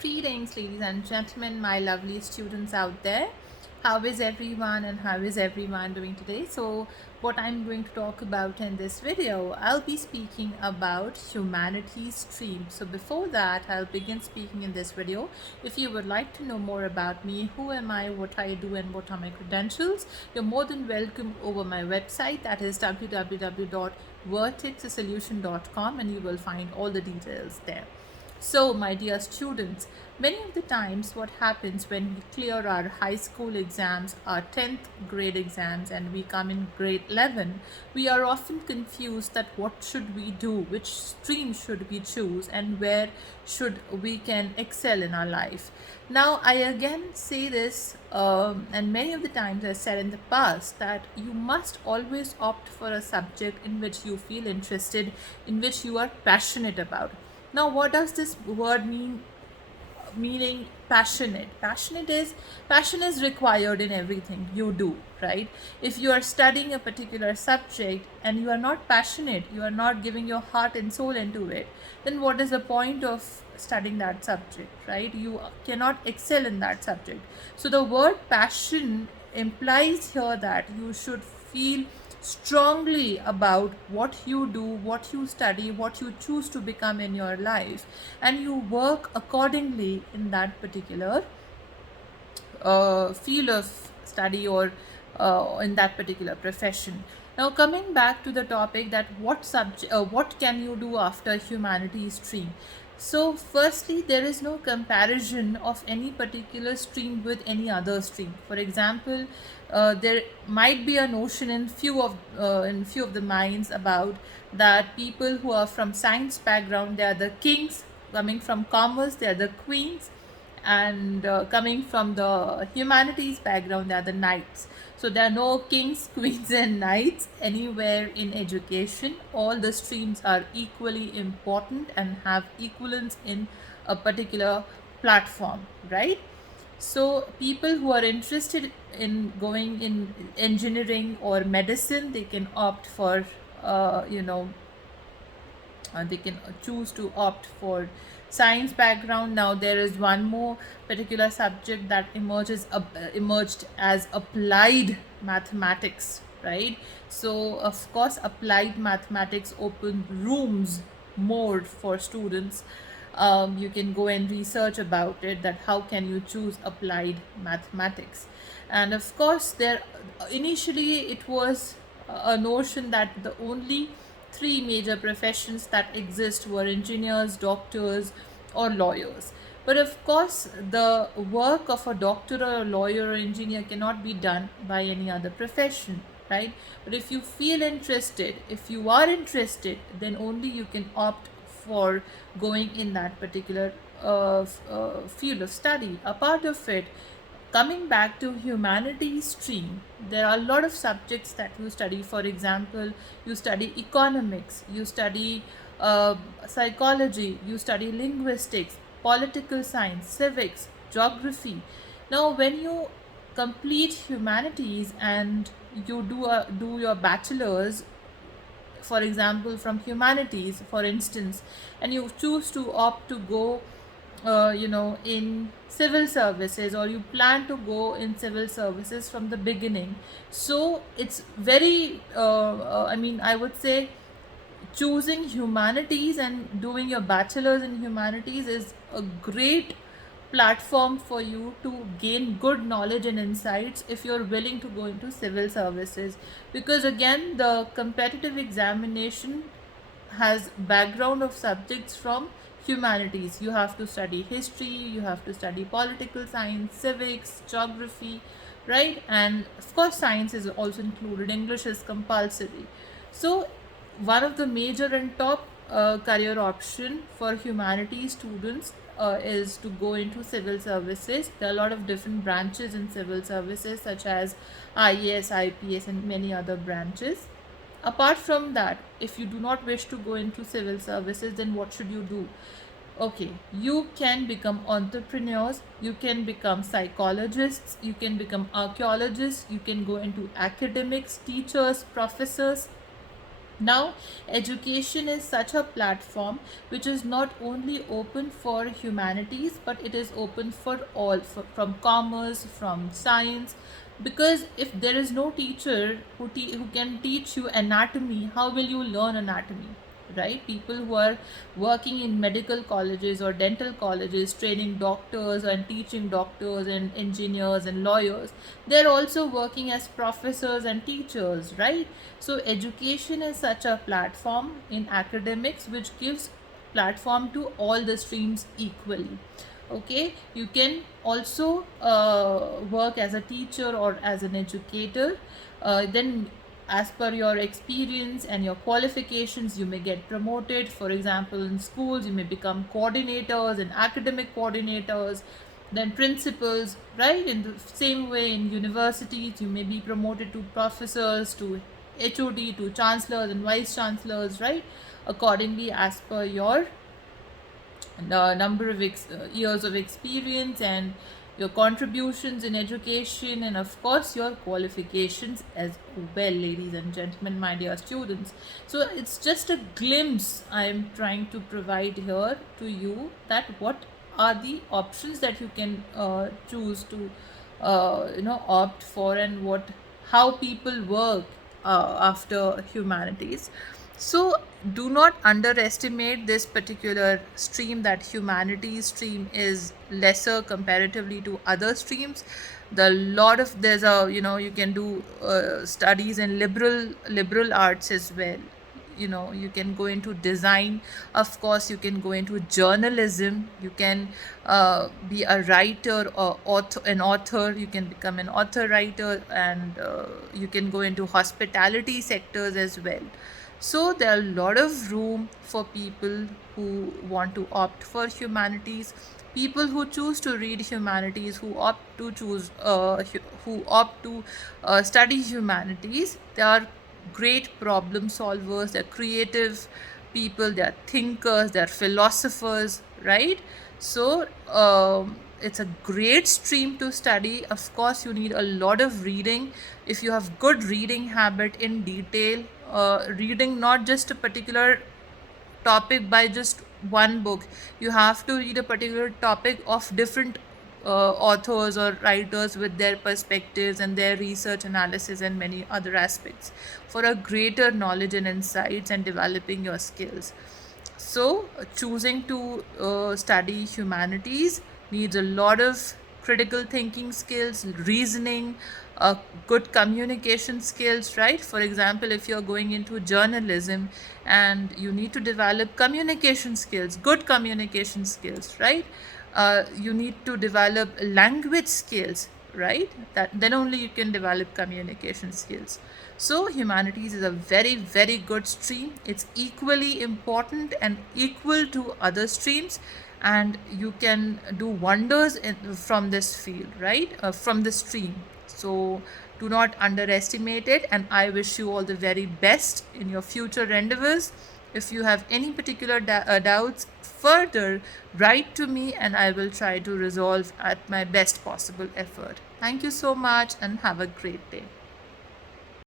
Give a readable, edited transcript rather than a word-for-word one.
Greetings, ladies and gentlemen, my lovely students out there. How is everyone and how is everyone doing today? So, what I'm going to talk about in this video, I'll be speaking about humanities stream. So, before that, I'll begin speaking in this video. If you would like to know more about me, who am I, what I do, and what are my credentials, you're more than welcome over my website, that is www.vertexasolution.com, and you will find all the details there. So, my dear students, many of the times what happens when we clear our high school exams, our 10th grade exams, and we come in grade 11, we are often confused that what should we do, which stream should we choose, and where should we can excel in our life. Now, I again say this, and many of the times I said in the past, that you must always opt for a subject in which you feel interested, in which you are passionate about. Now, what does this word mean? Meaning passionate. Passion is required in everything you do, right? If you are studying a particular subject and you are not passionate, you are not giving your heart and soul into it, then what is the point of studying that subject, right? You cannot excel in that subject. So the word passion implies here that you should feel strongly about what you do, what you study, what you choose to become in your life, and you work accordingly in that particular field of study or in that particular profession. Now, coming back to the topic, that what can you do after humanities stream? So, firstly, there is no comparison of any particular stream with any other stream. For example, there might be a notion in few of the minds about that people who are from science background, they are the kings. Coming from commerce, they are the queens, and coming from the humanities background, they are the knights. So there are no kings, queens, and knights anywhere in education. All the streams are equally important and have equivalence in a particular platform, right? So people who are interested in going in engineering or medicine, they can opt for they can choose to opt for science background. Now, there is one more particular subject that emerged as applied mathematics, right? So of course, applied mathematics open rooms more for students. You can go and research about it, that how can you choose applied mathematics. And of course, there initially it was a notion that the only three major professions that exist were engineers, doctors, or lawyers. But of course, the work of a doctor or a lawyer or engineer cannot be done by any other profession, right? But if you feel interested, if you are interested, then only you can opt for going in that particular field of study. A part of it, coming back to humanities stream, there are a lot of subjects that you study. For example, you study economics, you study psychology, you study linguistics, political science, civics, geography. Now, when you complete humanities and you do your bachelor's, for example, from humanities, for instance, and you choose to opt to go in civil services, or you plan to go in civil services from the beginning, so it's very I would say choosing humanities and doing your bachelor's in humanities is a great platform for you to gain good knowledge and insights if you're willing to go into civil services, because again, the competitive examination has background of subjects from humanities. You have to study history, you have to study political science, civics, geography, right? And of course, science is also included, English is compulsory. So one of the major and top career option for humanities students is to go into civil services. There are a lot of different branches in civil services, such as IAS, IPS, and many other branches. Apart from that, if you do not wish to go into civil services, then what should you do? Okay, you can become entrepreneurs, you can become psychologists, you can become archaeologists, you can go into academics, teachers, professors, Now, education is such a platform which is not only open for humanities, but it is open for all, from commerce, from science. Because if there is no teacher who can teach you anatomy, how will you learn anatomy? Right? People who are working in medical colleges or dental colleges, training doctors and teaching doctors and engineers and lawyers, they're also working as professors and teachers, right? So education is such a platform in academics which gives platform to all the streams equally. Okay, you can also work as a teacher or as an educator. Then as per your experience and your qualifications, you may get promoted. For example, in schools you may become coordinators and academic coordinators, then principals, right? In the same way, in universities you may be promoted to professors, to HOD, to chancellors and vice chancellors, right? Accordingly, as per your number of years of experience and your contributions in education, and of course your qualifications as well, ladies and gentlemen, my dear students. So it's just a glimpse I'm trying to provide here to you, that what are the options that you can choose to opt for, and what how people work after humanities. So do not underestimate this particular stream, that humanities stream is lesser comparatively to other streams. The lot of there's a you can do studies in liberal arts as well. You can go into design, of course you can go into journalism, you can be a writer or an author, you can become an author writer, and you can go into hospitality sectors as well. So there are a lot of room for people who want to opt for humanities, people who choose to read humanities, who opt to study humanities. They are great problem solvers, they're creative people, they're thinkers, they're philosophers, right? So it's a great stream to study. Of course, you need a lot of reading. If you have good reading habit in detail, reading not just a particular topic by just one book, you have to read a particular topic of different authors or writers with their perspectives and their research analysis and many other aspects for a greater knowledge and insights and developing your skills. So choosing to study humanities needs a lot of critical thinking skills, reasoning, good communication skills, right? For example, if you're going into journalism, and you need to develop communication skills, good communication skills, right? You need to develop language skills, right? That then only you can develop communication skills. So humanities is a very, very good stream. It's equally important and equal to other streams, and you can do wonders from this field, right? From the stream. So do not underestimate it, and I wish you all the very best in your future endeavors. If you have any particular doubts further, write to me and I will try to resolve at my best possible effort. Thank you so much and have a great day.